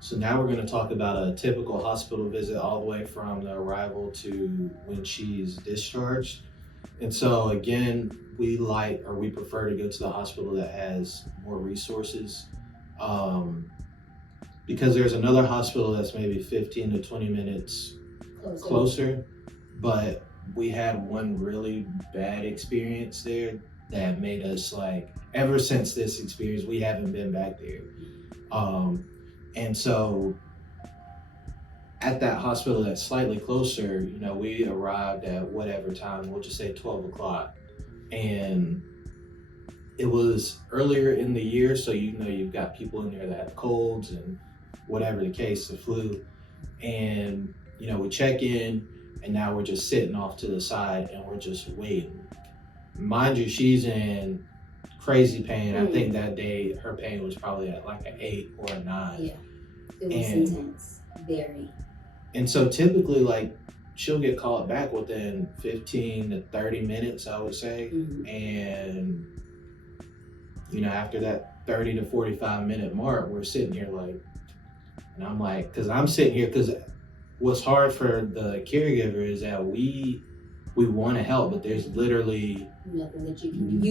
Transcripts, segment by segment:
So now we're going to talk about a typical hospital visit all the way from the arrival to when she's discharged. And so again, we prefer to go to the hospital that has more resources. Um, because there's another hospital that's maybe 15 to 20 minutes closer, but we had one really bad experience there that made us like, ever since this experience, we haven't been back there. And so at that hospital that's slightly closer, we arrived at whatever time, we'll just say 12 o'clock. And it was earlier in the year, so you've got people in there that have colds and whatever the case, the flu. And we check in, and now we're just sitting off to the side and we're just waiting. Mind you, she's in crazy pain. I think that day her pain was probably at like an 8 or a 9. Yeah, it was intense, very. And so typically, like, she'll get called back within 15 to 30 minutes, I would say. And after that 30 to 45 minute mark, we're sitting here like, and I'm like, because I'm sitting here, because what's hard for the caregiver is that we want to help, but there's literally nothing that you can do.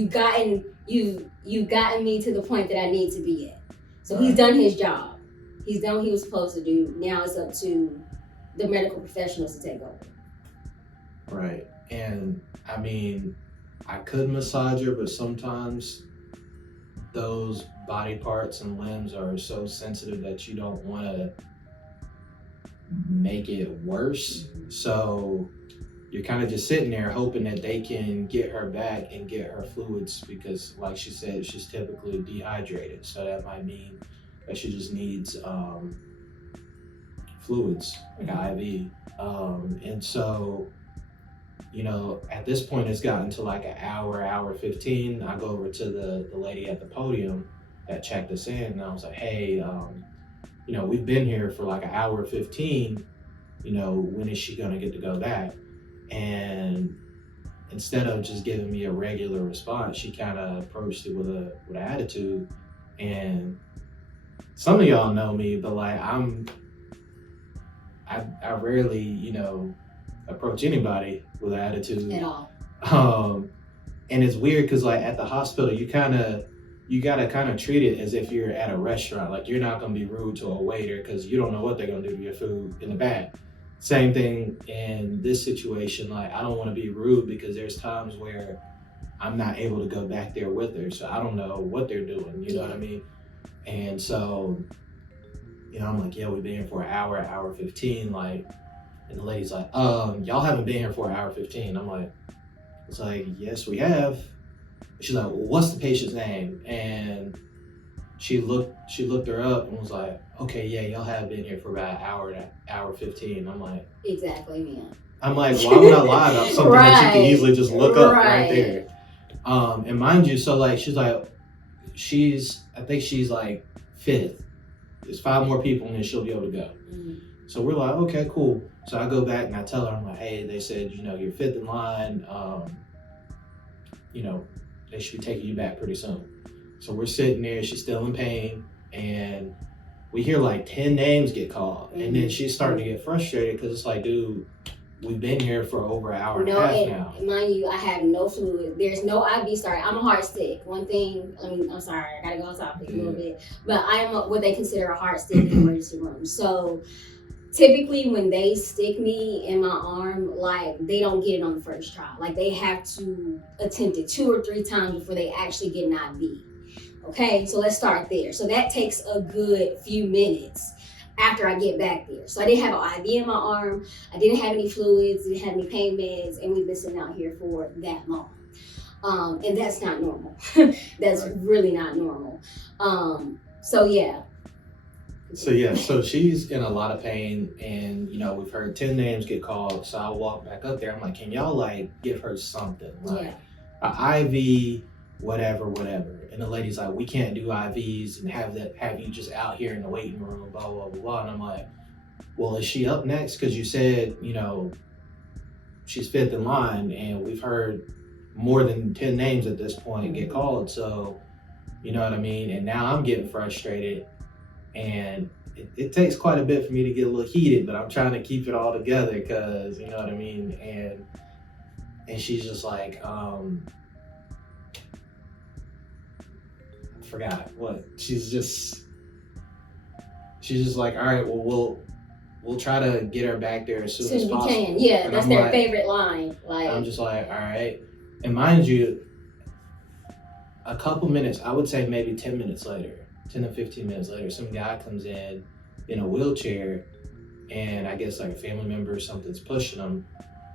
You've gotten me to the point that I need to be at. So he's done his job. He's done what he was supposed to do. Now it's up to the medical professionals to take over. Right. And I mean, I could massage her, but sometimes those body parts and limbs are so sensitive that you don't want to make it worse. So you're kind of just sitting there hoping that they can get her back and get her fluids, because like she said, she's typically dehydrated. So that might mean that she just needs fluids, like IV. And so, at this point it's gotten to like an hour 15. I go over to the lady at the podium that checked us in, and I was like, hey, we've been here for like an hour 15, when is she gonna get to go back? And instead of just giving me a regular response, she kind of approached it with an attitude. And some of y'all know me, but like I rarely, approach anybody with an attitude at all. And it's weird because like at the hospital, you gotta kind of treat it as if you're at a restaurant. Like, you're not gonna be rude to a waiter because you don't know what they're gonna do to your food in the back. Same thing in this situation. Like, I don't want to be rude because there's times where I'm not able to go back there with her, so I don't know what they're doing. You know what I mean? And so, I'm like, yeah, we've been here for an hour 15. Like, and the lady's like, y'all haven't been here for an hour 15. I'm like, it's like, yes, we have. She's like, well, what's the patient's name? And she looked her up and was like, okay, yeah, y'all have been here for about an hour 15. I'm like, exactly, man. I'm like, why would I lie about something that you can easily just look up right there? And mind you, so like, she's like, I think she's like 5th. There's 5 more people and then she'll be able to go. So we're like, okay, cool. So I go back and I tell her, I'm like, hey, they said, you're 5th in line. They should be taking you back pretty soon. So we're sitting there, she's still in pain, and we hear like 10 names get called. And then she's starting to get frustrated because it's like, dude, we've been here for over an hour and a half now. Mind you, I have no fluid. There's no IV. Sorry, I'm a heart stick. One thing, I'm sorry, I gotta go on topic a little bit. But I am what they consider a heart stick in the emergency room. So typically when they stick me in my arm, like, they don't get it on the first try. Like, they have to attempt it 2 or 3 times before they actually get an IV. Okay, so let's start there. So that takes a good few minutes after I get back there. So I didn't have an IV in my arm. I didn't have any fluids, didn't have any pain meds, and we've been sitting out here for that long. And that's not normal. That's really not normal. So she's in a lot of pain, and we've heard 10 names get called. So I walk back up there. I'm like, can y'all like give her something, like an IV, whatever. And the lady's like, we can't do IVs and have you just out here in the waiting room, blah blah blah. And I'm like, well, is she up next? Because you said she's 5th in line, and we've heard more than 10 names at this point get called. So you know what I mean. And now I'm getting frustrated. And it takes quite a bit for me to get a little heated, but I'm trying to keep it all together because you know what I mean. And she's just like, I forgot what. She's just like, all right, well, we'll try to get her back there as soon as you possible. can. Yeah, And that's I'm their like, favorite line. Like, I'm just like, all right. And mind you, a couple minutes, I would say maybe 10 minutes later, 10 to 15 minutes later, some guy comes in a wheelchair, and I guess like a family member or something's pushing him,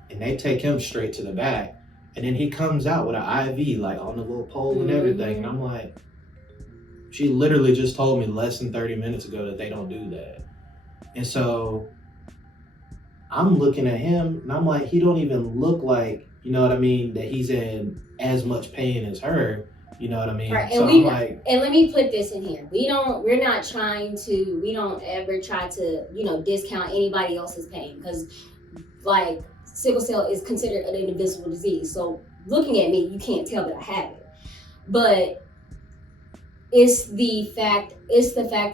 and they take him straight to the back. And then he comes out with an IV, like on the little pole and everything. And I'm like, she literally just told me less than 30 minutes ago that they don't do that. And so I'm looking at him and I'm like, he don't even look like, you know what I mean, that he's in as much pain as her. You know what I mean? Right. So And I'm like, and let me put this in here. We don't ever try to, discount anybody else's pain, because like sickle cell is considered an invisible disease. So looking at me, you can't tell that I have it. But it's the fact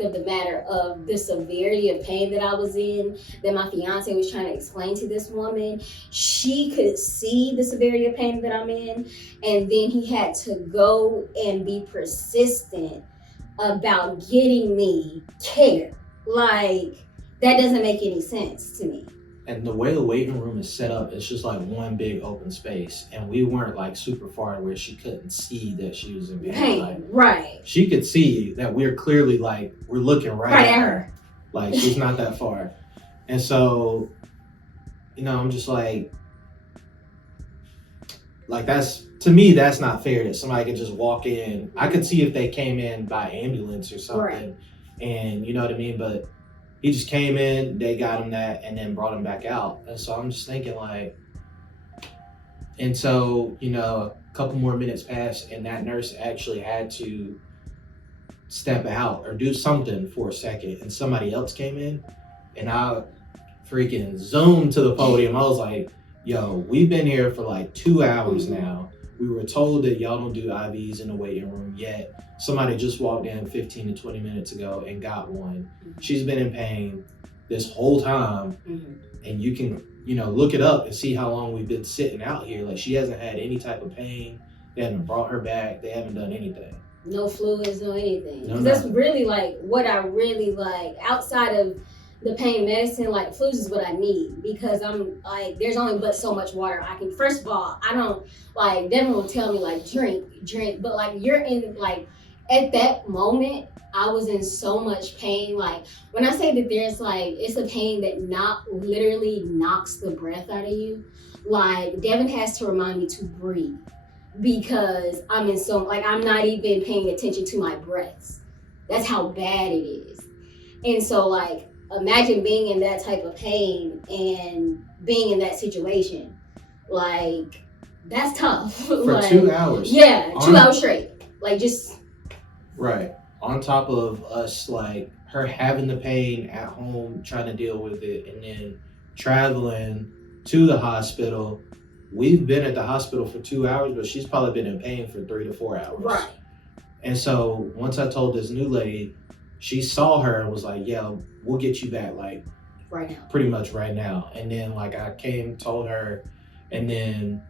of the matter of the severity of pain that I was in, that my fiance was trying to explain to this woman. She could see the severity of pain that I'm in, and then he had to go and be persistent about getting me care. Like, that doesn't make any sense to me. and the way the waiting room is set up, it's just like one big open space, and we weren't like super far where she couldn't see that she was in pain. Like, right. She could see that we're clearly like, we're looking right at her. Like, she's not that far. And so, I'm just like that's, to me, that's not fair that somebody can just walk in. I could see if they came in by ambulance or something, right, and you know what I mean, but he just came in, they got him that, and then brought him back out. And so I'm just thinking like, and so, a couple more minutes passed, and that nurse actually had to step out or do something for a second, and somebody else came in, and I freaking zoomed to the podium. I was like, yo, we've been here for like 2 hours now. We were told that y'all don't do IVs in the waiting room yet. Somebody just walked in 15 to 20 minutes ago and got one. She's been in pain this whole time. And you can, look it up and see how long we've been sitting out here. Like, she hasn't had any type of pain. They haven't brought her back. They haven't done anything. No fluids, no anything. Because that's really like what I really like outside of the pain medicine. Like, fluids is what I need, because I'm like, there's only but so much water I can. First of all, I don't like, Devin will tell me like drink, but like, you're in like, at that moment I was in so much pain. Like, when I say that there's like, it's a pain that literally knocks the breath out of you. Like, Devin has to remind me to breathe, because I'm in so, like, I'm not even paying attention to my breaths. That's how bad it is. And so like, imagine being in that type of pain and being in that situation. Like, that's tough. For like, 2 hours. Yeah, 2 hours straight. Like, just. Right. On top of us, like, her having the pain at home, trying to deal with it, and then traveling to the hospital. We've been at the hospital for 2 hours, but she's probably been in pain for 3 to 4 hours. Right. And so once I told this new lady, she saw her and was like, yeah, we'll get you back like right now. Pretty much right now. And then like, I came, told her, and then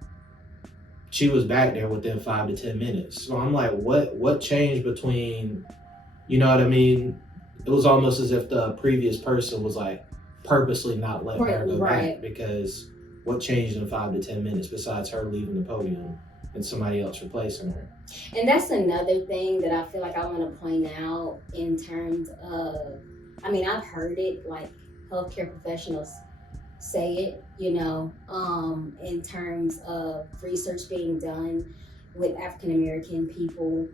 she was back there within 5 to 10 minutes. So I'm like, what changed between, you know what I mean? It was almost as if the previous person was like purposely not letting her go back, because what changed in 5 to 10 minutes besides her leaving the podium and somebody else replacing her? And that's another thing that I feel like I want to point out in terms of, I mean, I've heard it, like healthcare professionals say it, in terms of research being done with African American people,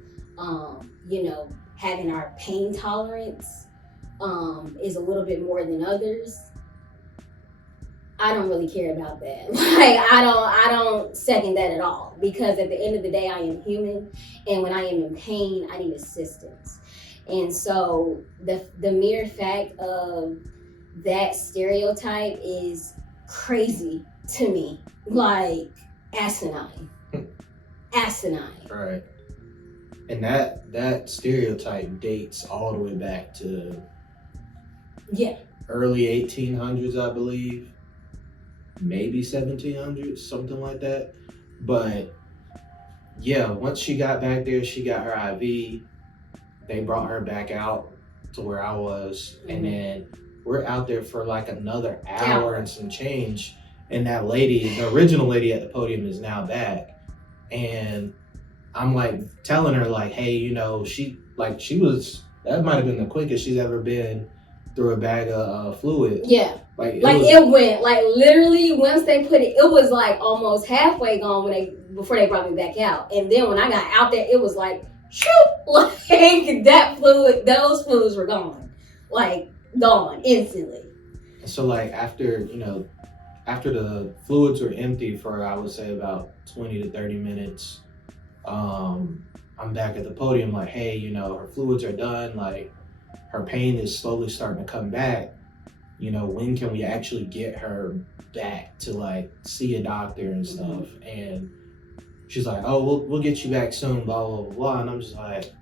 having our pain tolerance is a little bit more than others. I don't really care about that. Like, I don't second that at all, because at the end of the day, I am human, and when I am in pain, I need assistance. And so the mere fact of that stereotype is crazy to me. Like, asinine. Right. And that stereotype dates all the way back to Yeah. Early 1800s, I believe, maybe 1700s, something like that. But yeah, once she got back there, she got her IV. They brought her back out to where I was, and then we're out there for like another hour and some change. And that lady, the original lady at the podium, is now back, and I'm like telling her like, hey, you know, she was, that might have been the quickest she's ever been through a bag of fluid. Yeah. Like it went like literally once they put it was like almost halfway gone before they brought me back out. And then when I got out there, it was like shoot, like that fluid, those fluids were gone. Like gone instantly. So like after the fluids were empty for, I would say, about 20 to 30 minutes, I'm back at the podium like, hey, you know, her fluids are done, like her pain is slowly starting to come back. You know, when can we actually get her back to like see a doctor and stuff? And she's like, oh, we'll get you back soon, blah, blah, blah, blah. And I'm just like,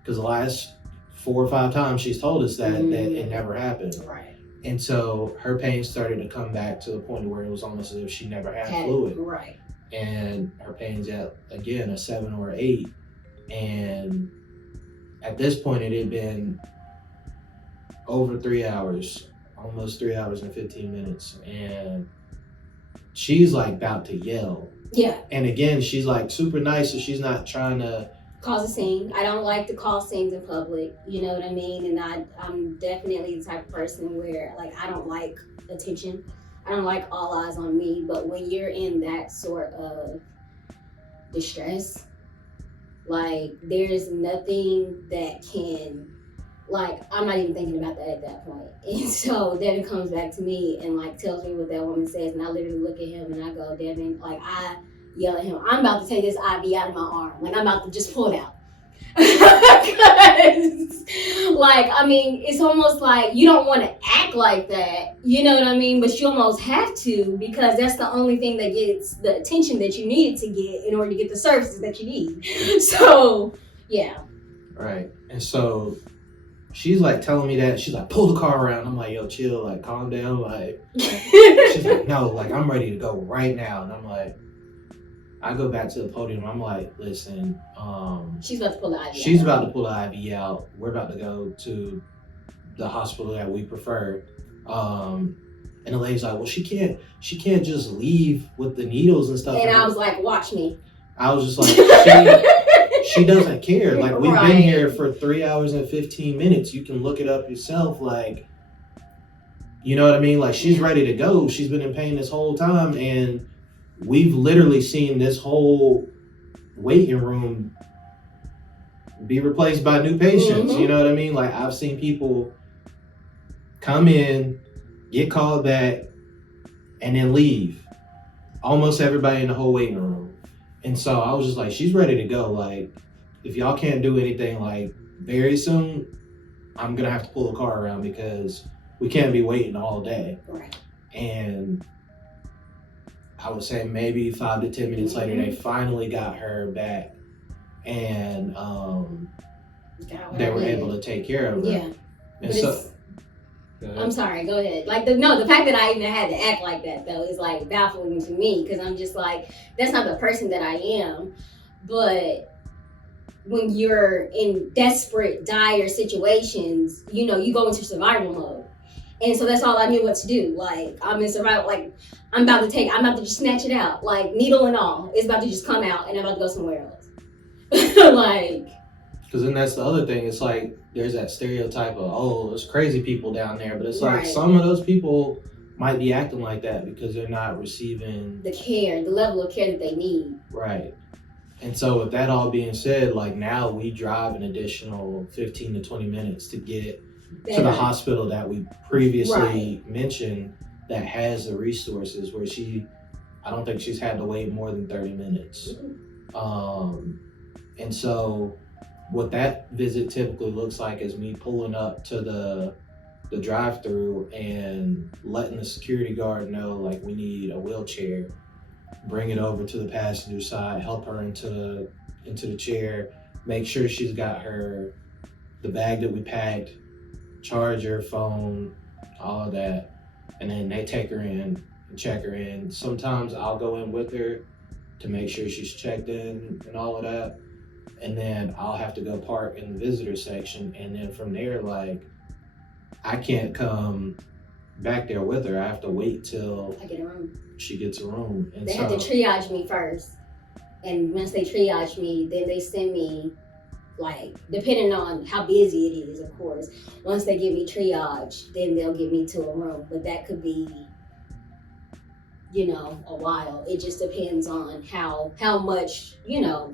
because the last 4 or 5 times she's told us that it never happened. Right. And so her pain started to come back to the point where it was almost as if she never had fluid. Right. And her pain's at, again, a 7 or 8. And at this point, it had been over 3 hours, almost 3 hours and 15 minutes. And she's like about to yell. Yeah. And again, she's like super nice, so she's not trying to cause a scene. I don't like to cause scenes in public, you know what I mean? And I'm definitely the type of person where like I don't like attention. I don't like all eyes on me. But when you're in that sort of distress, like there's nothing that can, like I'm not even thinking about that at that point. And so Devin comes back to me and like tells me what that woman says, and I literally look at him and I go, Devin, like I yell at him, I'm about to take this IV out of my arm. Like I'm about to just pull it out. Because, like, I mean, it's almost like you don't want to act like that, you know what I mean? But you almost have to, because that's the only thing that gets the attention that you needed to get in order to get the services that you need. So, yeah. Right. And so she's like telling me that. She's like, pull the car around. I'm like, yo, chill, like calm down. Like, she's like, no, like I'm ready to go right now. And I'm like, I go back to the podium. I'm like, listen, she's about to pull the IV she's about to pull the IV out. We're about to go to the hospital that we prefer. And the lady's like, well, she can't just leave with the needles and stuff. And I was like, watch me. I was just like, she doesn't care. Like, we've been here for 3 hours and 15 minutes. You can look it up yourself. Like, you know what I mean? Like, she's ready to go. She's been in pain this whole time. And we've literally seen this whole waiting room be replaced by new patients. You know what I mean? Like, I've seen people come in, get called back, and then leave. Almost everybody in the whole waiting room. And so I was just like, she's ready to go. Like, if y'all can't do anything like very soon, I'm gonna have to pull the car around because we can't be waiting all day. Right. And I would say maybe 5 to 10 minutes later, they finally got her back, and they were able to take care of her. Yeah. And so, I'm sorry, go ahead. Like the fact that I even had to act like that though is like baffling to me, because I'm just like, that's not the person that I am. But when you're in desperate, dire situations, you know, you go into survival mode. And so that's all I knew what to do. Like, I'm in survival, like I'm about to just snatch it out, like needle and all. It's about to just come out and I'm about to go somewhere else. Like, because then that's the other thing. It's like there's that stereotype of, oh, there's crazy people down there, but it's like some of those people might be acting like that because they're not receiving the level of care that they need. Right. And so with that all being said, like now we drive an additional 15 to 20 minutes to get to the hospital that we previously mentioned that has the resources, where I don't think she's had to wait more than 30 minutes. And so what that visit typically looks like is me pulling up to the drive-through and letting the security guard know, like, we need a wheelchair, bring it over to the passenger side, help her into the chair, make sure she's got the bag that we packed, charger, phone, all of that, and then they take her in and check her in. Sometimes I'll go in with her to make sure she's checked in and all of that, and then I'll have to go park in the visitor section, and then from there, like, I can't come back there with her. I have to wait till I get a room. she gets a room. And they have to triage me first, and once they triage me, then they send me, like, depending on how busy it is, of course. Once they give me triage, then they'll get me to a room, but that could be, a while. It just depends on how much,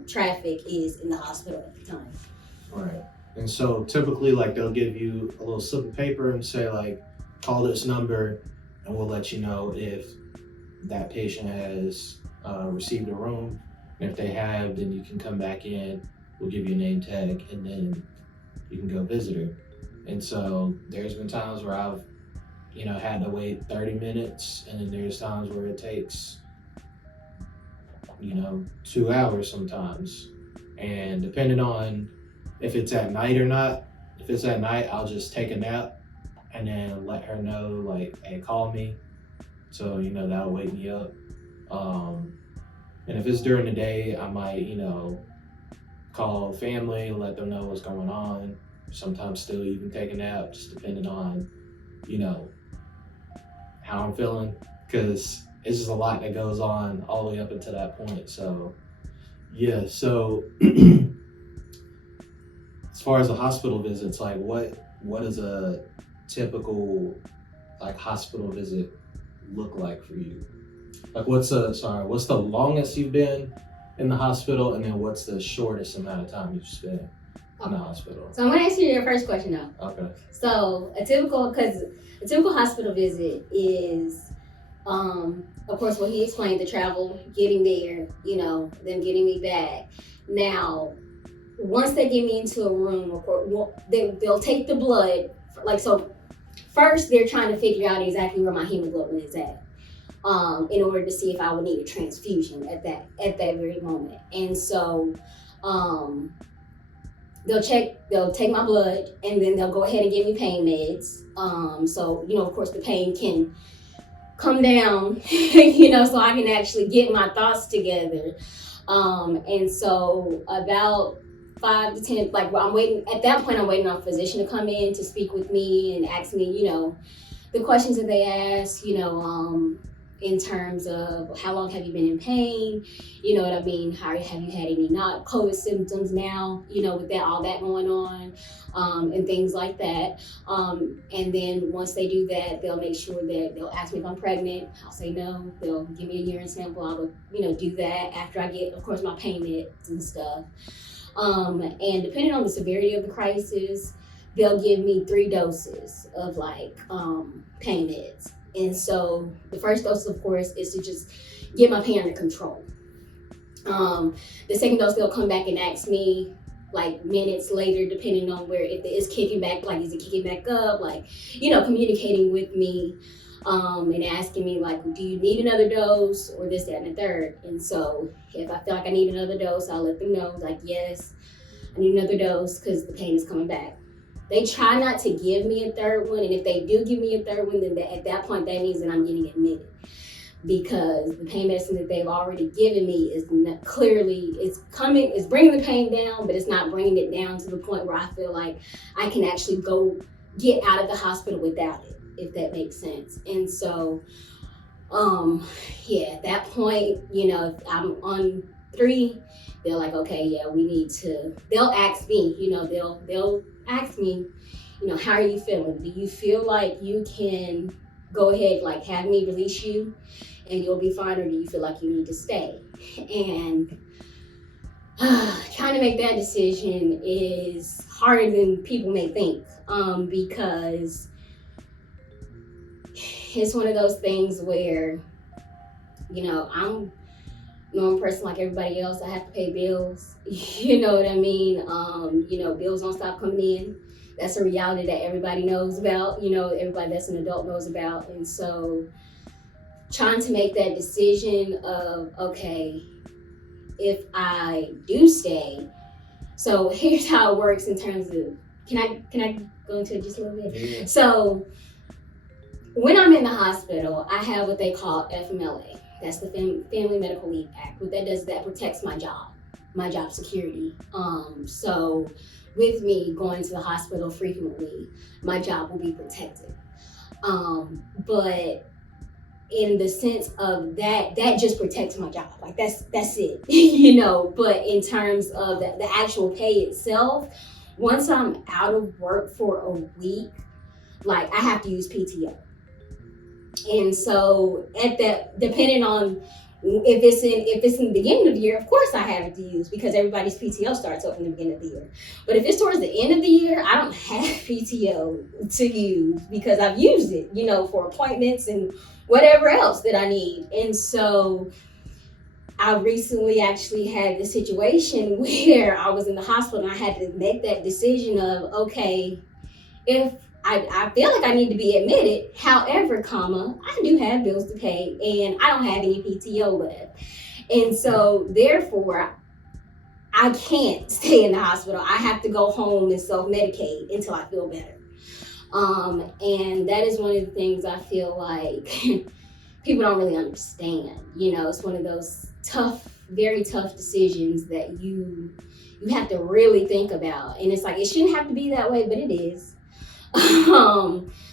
traffic is in the hospital at the time. Right. And so typically, like, they'll give you a little slip of paper and say, like, call this number and we'll let you know if that patient has received a room. And if they have, then you can come back in, we'll give you a name tag, and then you can go visit her. And so there's been times where I've, had to wait 30 minutes, and then there's times where it takes, 2 hours sometimes. And depending on if it's at night or not, if it's at night, I'll just take a nap and then let her know, like, hey, call me. So, that'll wake me up. And if it's during the day, I might, call family and let them know what's going on. Sometimes still even take a nap, just depending on, how I'm feeling. Because it's just a lot that goes on all the way up until that point. So, yeah, so as far as the hospital visits, like, what does a typical, like, hospital visit look like for you? Like, what's the longest you've been in the hospital, and then what's the shortest amount of time you've spent in the hospital? So I'm gonna answer your first question now. Okay. So a typical hospital visit is, of course, what he explained, the travel, getting there, them getting me back. Now, once they get me into a room, they'll take the blood, so first they're trying to figure out exactly where my hemoglobin is at, in order to see if I would need a transfusion at that very moment. And so they'll take my blood, and then they'll go ahead and give me pain meds. So, of course, the pain can come down, so I can actually get my thoughts together. And so about 5 to 10, like, I'm waiting on a physician to come in to speak with me and ask me, the questions that they ask, in terms of how long have you been in pain, you know what I mean? Have you had any not COVID symptoms now, with all that going on, and things like that. And then once they do that, they'll make sure that they'll ask me if I'm pregnant. I'll say no. They'll give me a urine sample. I'll, do that after I get, of course, my pain meds and stuff. And depending on the severity of the crisis, they'll give me 3 doses of, like, pain meds. And so the first dose, of course, is to just get my pain under control. The second dose, they'll come back and ask me, like, minutes later, depending on if it's kicking back, like, is it kicking back up, like, communicating with me, and asking me, like, do you need another dose, or this, that, and the third. And so if I feel like I need another dose, I'll let them know, like, yes, I need another dose because the pain is coming back. They try not to give me a third one, and if they do give me a third one, then at that point, that means that I'm getting admitted, because the pain medicine that they've already given me is it's bringing the pain down, but it's not bringing it down to the point where I feel like I can actually go get out of the hospital without it, if that makes sense. And so, at that point, if I'm on 3, they're like, okay, yeah, they'll ask me, they'll ask me, how are you feeling? Do you feel like you can go ahead, like, have me release you and you'll be fine, or do you feel like you need to stay? And trying to make that decision is harder than people may think, because it's one of those things where, I'm a normal person like everybody else. I have to pay bills. You know what I mean? Bills don't stop coming in. That's a reality that everybody knows about. Everybody that's an adult knows about. And so trying to make that decision of, okay, if I do stay, so here's how it works in terms of, can I go into it just a little bit? Yeah. So when I'm in the hospital, I have what they call FMLA. That's the Family Medical Leave Act. What that does is that protects my job security. So with me going to the hospital frequently, my job will be protected. But in the sense of that just protects my job. Like that's it, But in terms of the actual pay itself, once I'm out of work for a week, like I have to use PTO. And so at that, depending on if it's in the beginning of the year, of course I have it to use because everybody's PTO starts up in the beginning of the year. But if it's towards the end of the year, I don't have PTO to use because I've used it, for appointments and whatever else that I need. And so I recently actually had the situation where I was in the hospital and I had to make that decision of, okay, if I feel like I need to be admitted, however, I do have bills to pay and I don't have any PTO left. And so therefore, I can't stay in the hospital. I have to go home and self-medicate until I feel better. And that is one of the things I feel like people don't really understand. It's one of those very tough decisions that you have to really think about. And it's like, it shouldn't have to be that way, but it is.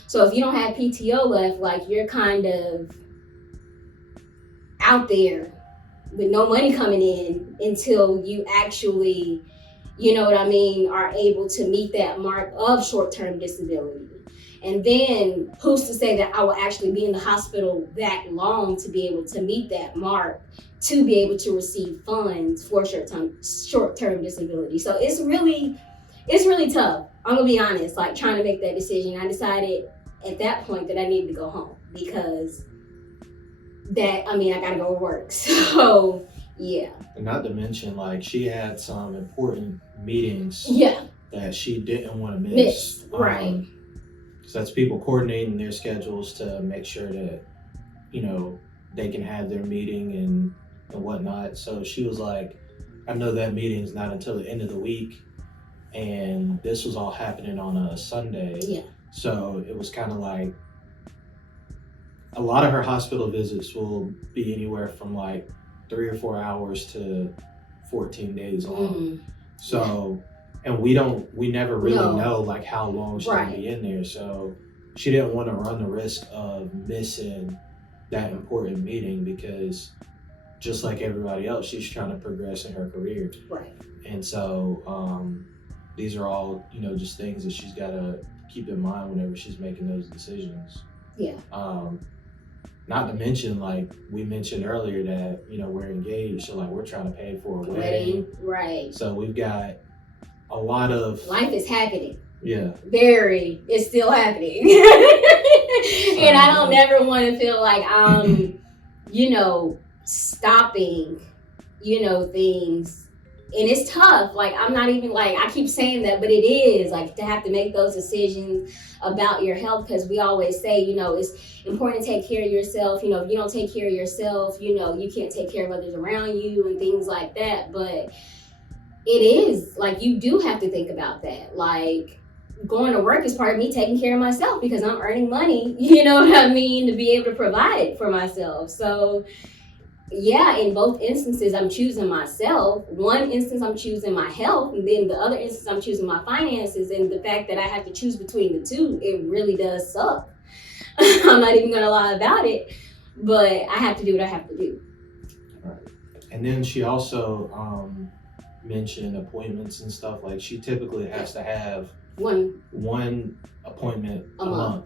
So if you don't have PTO left, like you're kind of out there with no money coming in until you actually, are able to meet that mark of short-term disability. And then who's to say that I will actually be in the hospital that long to be able to meet that mark, to be able to receive funds for short-term disability. So it's really tough. I'm gonna be honest, like trying to make that decision. I decided at that point that I needed to go home because I gotta go to work. So yeah. And not to mention, like, she had some important meetings that she didn't want to miss. Right. Because that's people coordinating their schedules to make sure that, they can have their meeting and whatnot. So she was like, I know that meeting's not until the end of the week. And this was all happening on a Sunday. Yeah. So it was kind of like, a lot of her hospital visits will be anywhere from like 3 or 4 hours to 14 days long. Mm-hmm. So, and we never really know like how long she's gonna be in there. So she didn't want to run the risk of missing that important meeting because just like everybody else, she's trying to progress in her career. Right. And so, these are all, just things that she's got to keep in mind whenever she's making those decisions. Yeah. Not to mention, like we mentioned earlier that, we're engaged. So like we're trying to pay for a wedding. Right. So we've got a lot of... Life is happening. Yeah. It's still happening. And I don't never want to feel like I'm, stopping, things. And it's tough. Like, I'm not even like, I keep saying that, but it is like to have to make those decisions about your health. Because we always say, it's important to take care of yourself. If you don't take care of yourself, you can't take care of others around you and things like that. But it is like, you do have to think about that. Like, going to work is part of me taking care of myself because I'm earning money, to be able to provide for myself. So yeah, in both instances, I'm choosing myself. One instance, I'm choosing my health, and then the other instance, I'm choosing my finances. And the fact that I have to choose between the two, it really does suck. I'm not even gonna lie about it, but I have to do what I have to do. Right. And then she also mentioned appointments and stuff. Like, she typically has to have one appointment a month,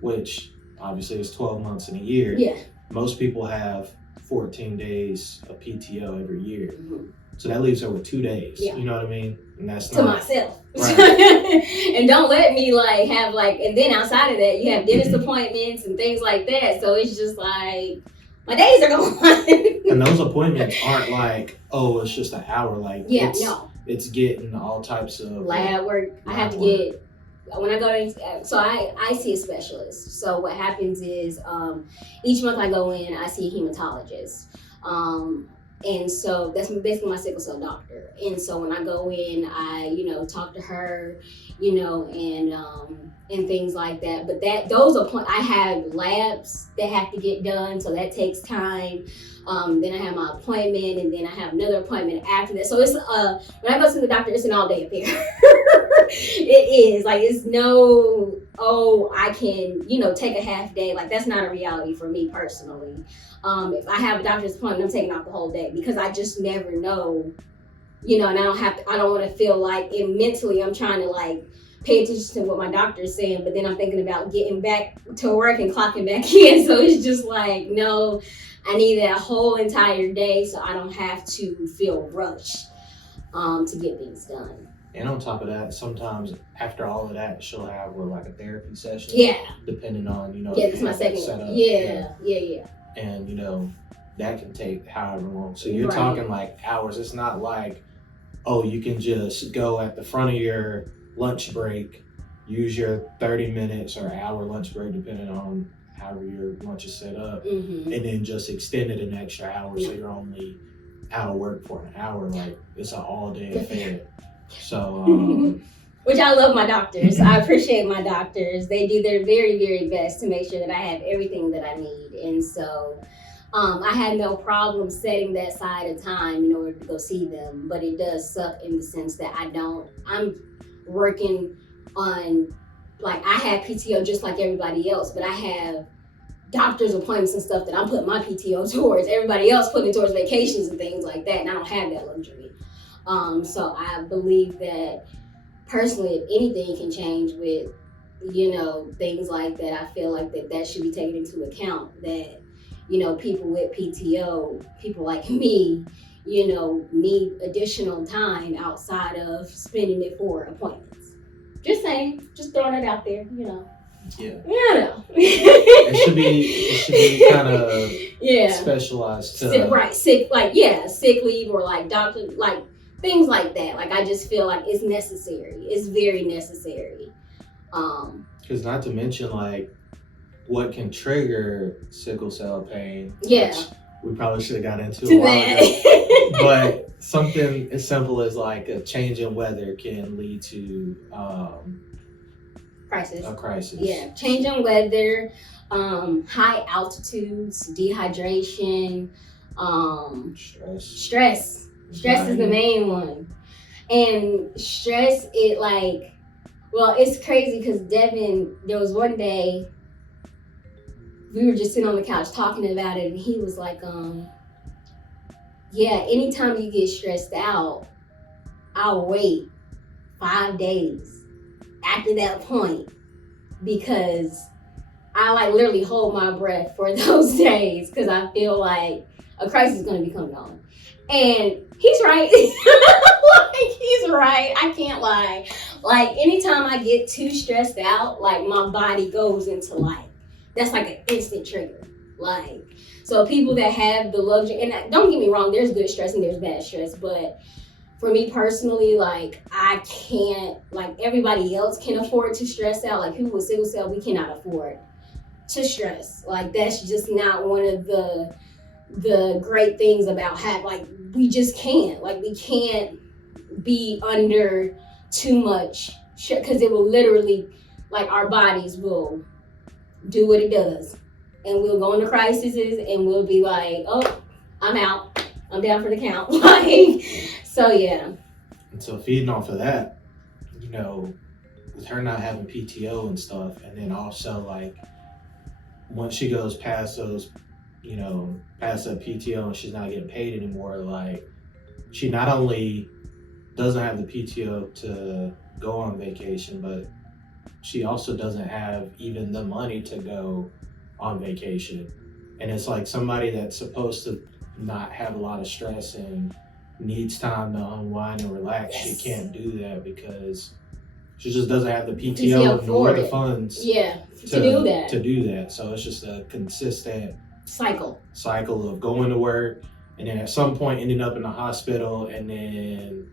which obviously is 12 months in a year. Yeah. Most people have 14 days of PTO every year. Mm-hmm. So that leaves her with 2 days. Yeah. You know what I mean? And that's to myself. Right. And don't let me have and then outside of that, you have dentist appointments and things like that. So it's just like, my days are gone. And those appointments aren't like, oh, it's just an hour. Like, it's getting all types of lab work. I have to get, when I go to, so I see a specialist. So what happens is, each month I go in, I see a hematologist. And so that's basically my sickle cell doctor. And so when I go in, I, talk to her, and things like that. But I have labs that have to get done, so that takes time. Then I have my appointment, and then I have another appointment after that. So it's when I go to the doctor, it's an all day affair. It is like, it's no, I can take a half day. Like, that's not a reality for me personally. If I have a doctor's appointment, I'm taking off the whole day, because I just never know, and I don't want to feel like mentally I'm trying to like pay attention to what my doctor's saying, but then I'm thinking about getting back to work and clocking back in. So it's just like, no, I need that whole entire day so I don't have to feel rushed to get things done. And on top of that, sometimes after all of that, she'll have like a therapy session. Yeah. Depending on, Yeah, that's my second one. Yeah. And that can take however long. So you're talking like hours. It's not like, you can just go at the front of your lunch break, use your 30 minutes or hour lunch break, depending on however your lunch is set up, and then just extend it an extra hour, so you're only out of work for an hour. Like, it's an all day affair. So which I love my doctors. I appreciate my doctors. They do their very, very best to make sure that I have everything that I need. And so I had no problem setting that side of time in order to go see them, but it does suck in the sense that I'm working on, like, I have PTO just like everybody else, but I have doctor's appointments and stuff that I'm putting my PTO towards. Everybody else putting it towards vacations and things like that, and I don't have that luxury. So I believe that personally, if anything can change with, things like that, I feel like that should be taken into account, that, people with PTO, people like me, need additional time outside of spending it for appointments. Just saying, just throwing it out there, Yeah. It should be kind of specialized to sick leave, or like doctor, like things like that. Like, I just feel like it's necessary. It's very necessary. Because not to mention, like, what can trigger sickle cell pain. Yeah. Which we probably should have got into a while ago. But something as simple as like a change in weather can lead to crisis. A crisis. Yeah. Change in weather, high altitudes, dehydration, stress. Stress is the main one. And stress, it's crazy because Devin, there was one day we were just sitting on the couch talking about it, and he was like, anytime you get stressed out, I'll wait 5 days after that point, because I literally hold my breath for those days, because I feel like a crisis is going to be coming on. And he's right. He's right. I can't lie. Like, anytime I get too stressed out, like, my body goes into that's like an instant trigger. Like, so people that have the luxury, and don't get me wrong, there's good stress and there's bad stress, but for me personally, like, I can't, like, everybody else can afford to stress out. Like, people with sickle cell, we cannot afford to stress. Like, that's just not one of the great things about we just can't. Like, we can't be under too much, because it will literally, like, our bodies will do what it does, and we'll go into crises, and we'll be like, oh, I'm out, I'm down for the count. So yeah. And so feeding off of that, with her not having PTO and stuff, and then also, like, once she goes past those, past that PTO and she's not getting paid anymore, like, she not only doesn't have the PTO to go on vacation, but she also doesn't have even the money to go on vacation. And it's like somebody that's supposed to not have a lot of stress and needs time to unwind and relax. Yes. She can't do that because she just doesn't have the PTO nor the funds to do that. So it's just a consistent cycle of going to work, and then at some point ending up in the hospital, and then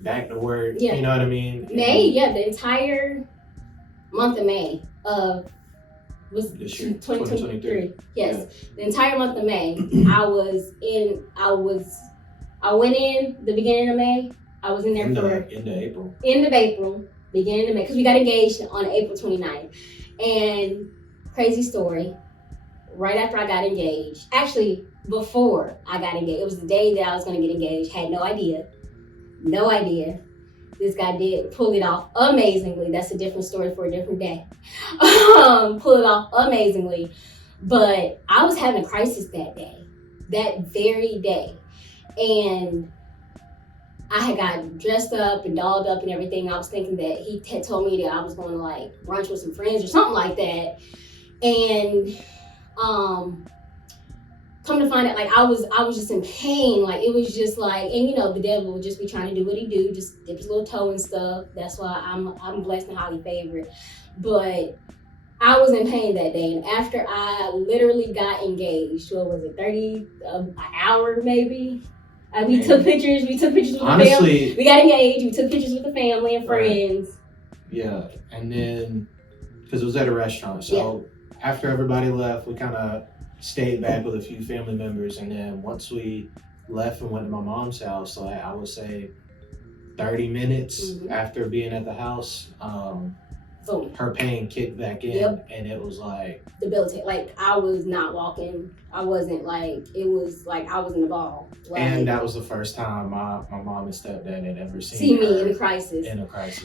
back to work. Yeah. You know what I mean? The entire month of May of was This year, 2023. Yes, the entire month of May, I went in the beginning of May. I was in there End for of April, beginning of May, because we got engaged on April 29th. And crazy story, right after I got engaged, actually before I got engaged, it was the day that I was going to get engaged. Had no idea. This guy did pull it off amazingly. That's a different story for a different day. Pull it off amazingly. But I was having a crisis that day, that very day. And I had got dressed up and dolled up and everything. I was thinking that he had told me that I was going to like brunch with some friends or something like that. And come to find out, like I was just in pain. Like it was just like, and you know, the devil would just be trying to do what he do, just dip his little toe and stuff. That's why I'm blessed and highly favored. But I was in pain that day, and after I literally got engaged, what was it, 30 an hour maybe? We took pictures with the family. We got engaged. We took pictures with the family and friends. Right. Yeah, and then because it was at a restaurant, so after everybody left, we kind of stayed back with a few family members, and then once we left and went to my mom's house, so I would say 30 minutes after being at the house, her pain kicked back in, and it was like debilitating. Like I was not walking. I wasn't like, it was like I was in the ball. Like, and that was the first time my mom and stepdad had ever seen me in a crisis.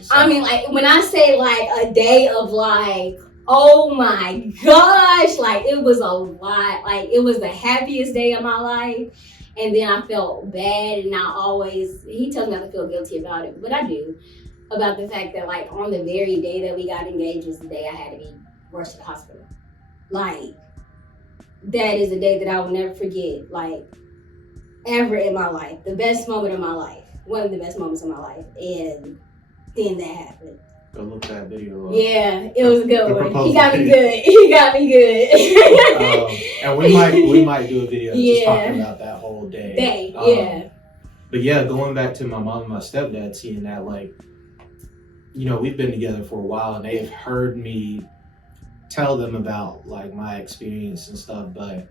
So. I mean, like when I say like a day of like, oh my gosh, like it was a lot. Like it was the happiest day of my life. And then I felt bad, and he tells me not to feel guilty about it, but I do. About the fact that like on the very day that we got engaged was the day I had to be rushed to the hospital. Like that is a day that I will never forget, like ever in my life. The best moment of my life. One of the best moments of my life. And then that happened. Go look that video up. Yeah, it was a good one. He got me good. And we might do a video just talking about that whole day. But yeah, going back to my mom and my stepdad, seeing that, like, you know, we've been together for a while, and they've heard me tell them about like my experience and stuff, but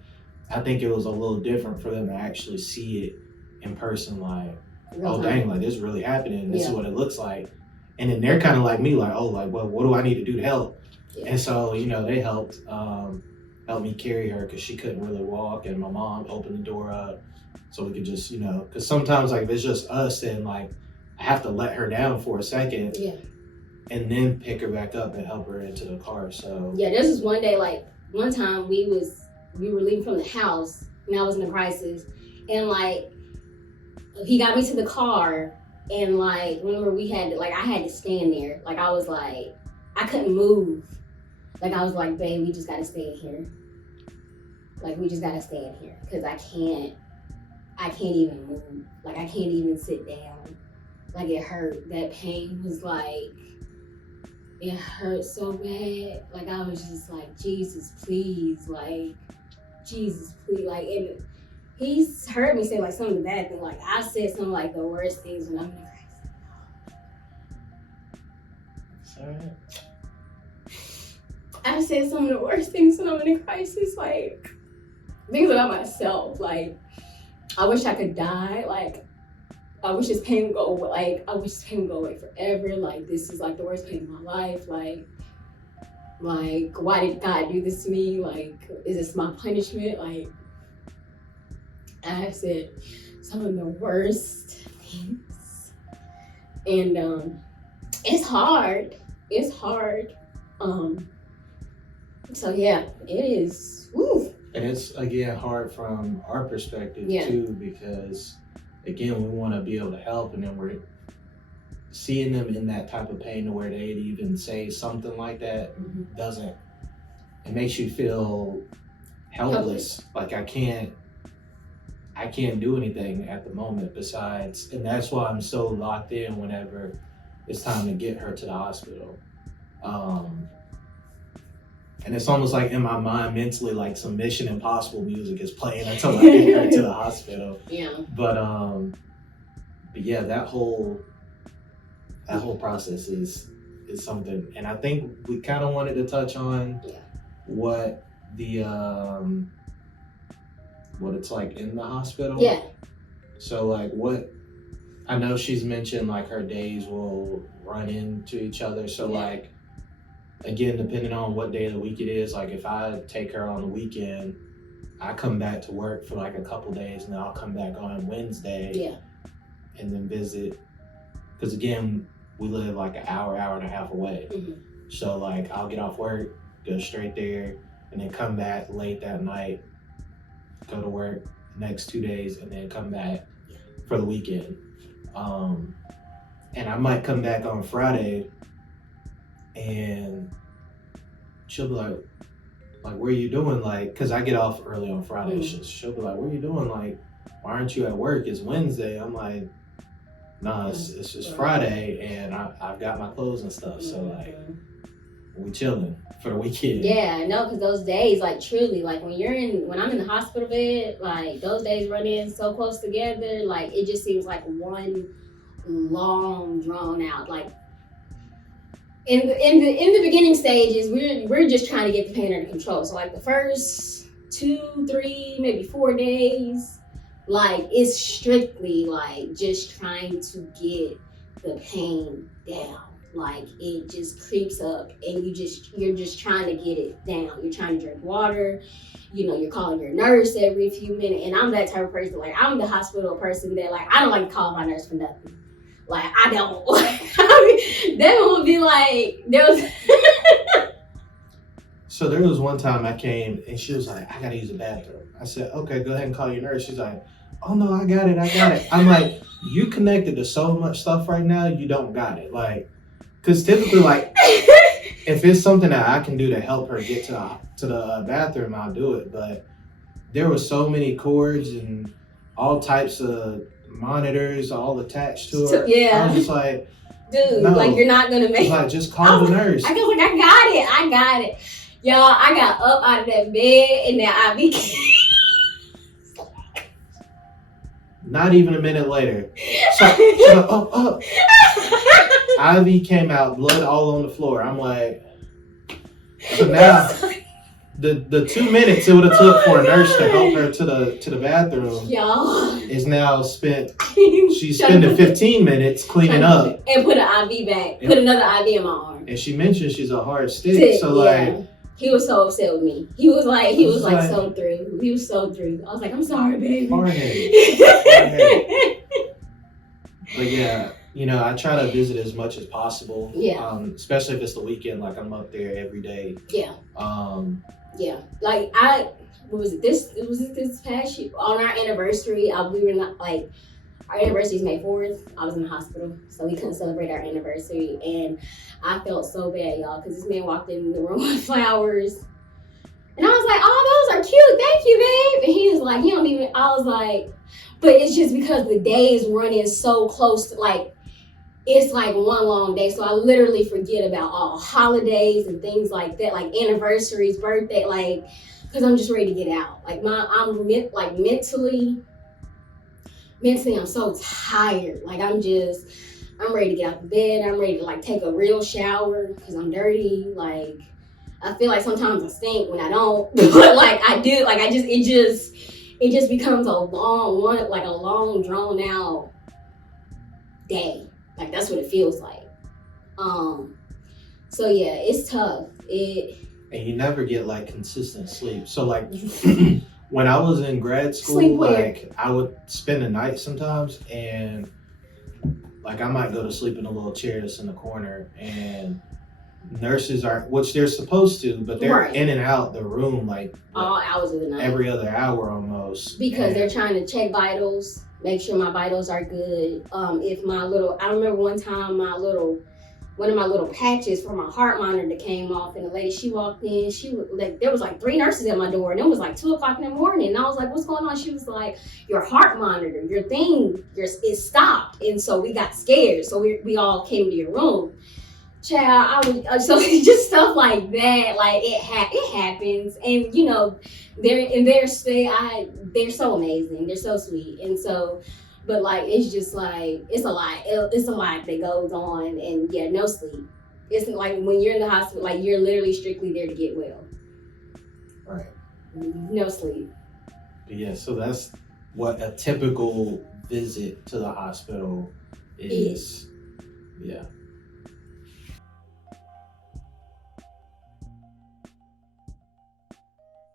I think it was a little different for them to actually see it in person, like, oh dang, like this is really happening, this is what it looks like. And then they're kind of like me, like, oh, like, well, what do I need to do to help? And so, you know, they helped me carry her because she couldn't really walk, and my mom opened the door up so we could just, you know, because sometimes like if it's just us, and like I have to let her down for a second and then pick her back up and help her into the car. So this is one day, like one time we were leaving from the house, and I was in a crisis, and like he got me to the car, and like remember I had to stand there, like I was like I couldn't move, like I was like, babe, we just gotta stay in here, like we just gotta stay in here because I can't even move, like I can't even sit down, like it hurt. That pain was like, it hurt so bad. Like I was just like, Jesus, please, like Jesus, please, like. And he's heard me say like some of the bad things. Like I said some like the worst things when I'm in a crisis. Sorry. I said some of the worst things when I'm in a crisis, like things about myself. Like I wish I could die. Like I wish this pain would go away. Like I wish this pain would go away forever. Like this is like the worst pain of my life. Like why did God do this to me? Like is this my punishment? Like I said some of the worst things, and it's hard. So yeah, it is. Woo. And it's again hard from our perspective too, because again we want to be able to help, and then we're seeing them in that type of pain to where they'd even say something like that doesn't. It makes you feel helpless. Like I can't do anything at the moment besides, and that's why I'm so locked in whenever it's time to get her to the hospital. And it's almost like in my mind mentally, like some Mission Impossible music is playing until I get her to the hospital. Yeah. But yeah, that whole process is something, and I think we kind of wanted to touch on what the what it's like in the hospital. Yeah. So like what I know she's mentioned like her days will run into each other. So like again, depending on what day of the week it is, like if I take her on the weekend, I come back to work for like a couple days and then I'll come back on Wednesday. Yeah. And then visit. Because again, we live like an hour and a half away. Mm-hmm. So like I'll get off work, go straight there, and then come back late that night, go to work the next 2 days, and then come back for the weekend. And I might come back on Friday and she'll be like, what are you doing? Like, because I get off early on Friday. Mm-hmm. She'll be like, what are you doing? Like, why aren't you at work? It's Wednesday. I'm like, nah, it's just Friday, and I've got my clothes and stuff. So like, we chilling for the weekend. Yeah, no, because those days, like truly, like when I'm in the hospital bed, like those days run in so close together, like it just seems like one long drawn out. Like in the beginning stages, we're just trying to get the pain under control. So like the first 2, 3, maybe 4 days, like it's strictly like just trying to get the pain down. Like it just creeps up and you're just trying to get it down. You're trying to drink water, you're calling your nurse every few minutes. And I'm that type of person, like I'm the hospital person that like I don't like to call my nurse for nothing. Like I don't. That would be like there was So there was one time I came and she was like, I gotta use the bathroom. I said, okay, go ahead and call your nurse. She's like, oh no, I got it. I'm like, you connected to so much stuff right now, you don't got it. Like, because typically, like, if it's something that I can do to help her get to the bathroom, I'll do it. But there were so many cords and all types of monitors all attached to her. Yeah. I was just like, dude, no. Like you're not gonna make. Like, just call the nurse. I was like, I got it. Y'all, I got up out of that bed and that IV. Not even a minute later. IV came out, blood all on the floor. I'm like, so now the 2 minutes it would have took for a nurse to help her to the bathroom is now spent. She's spending 15 minutes cleaning up and put an IV back. Put another IV in my arm. And she mentioned she's a hard stick, so like. He was so upset with me. He was like so through. He was so through. I was like, I'm sorry, baby. Hard-headed. But yeah, I try to visit as much as possible. Yeah. Especially if it's the weekend, like I'm up there every day. Yeah. Yeah. Like this past year on our anniversary, we were not like. Our anniversary is May 4th. I was in the hospital, so we couldn't celebrate our anniversary. And I felt so bad, y'all, because this man walked in the room with flowers. And I was like, oh, those are cute. Thank you, babe. And he was like, you don't even, I was like, but it's just because the days running so close to, like, it's like one long day. So I literally forget about all holidays and things like that, like anniversaries, birthday, like, because I'm just ready to get out. Like, mentally, I'm so tired. Like, I'm ready to get out of bed. I'm ready to, like, take a real shower because I'm dirty. Like, I feel like sometimes I stink when I don't. But, like, I do. Like, it just becomes a long, drawn out day. Like, that's what it feels like. So, yeah, it's tough. And you never get, like, consistent sleep. So, like... When I was in grad school, like I would spend the night sometimes, and like I might go to sleep in a little chair that's in the corner, and nurses are, which they're supposed to, but they're in and out the room like all hours of the night, every other hour almost, because they're trying to check vitals, make sure my vitals are good. If I remember one time one of my little patches for my heart monitor came off, and the lady, she walked in, there was like 3 nurses at my door, and it was like 2:00 in the morning, and I was like, what's going on? She was like, your heart monitor, your thing, it stopped. And so we got scared, so we all came to your room. Child, so just stuff like that, like it happens, and they're so amazing, they're so sweet, and so. But like, it's just like, it's a lot that goes on, and yeah, no sleep. It's like when you're in the hospital, like you're literally strictly there to get well. no sleep. But yeah, so that's what a typical visit to the hospital is. Yeah.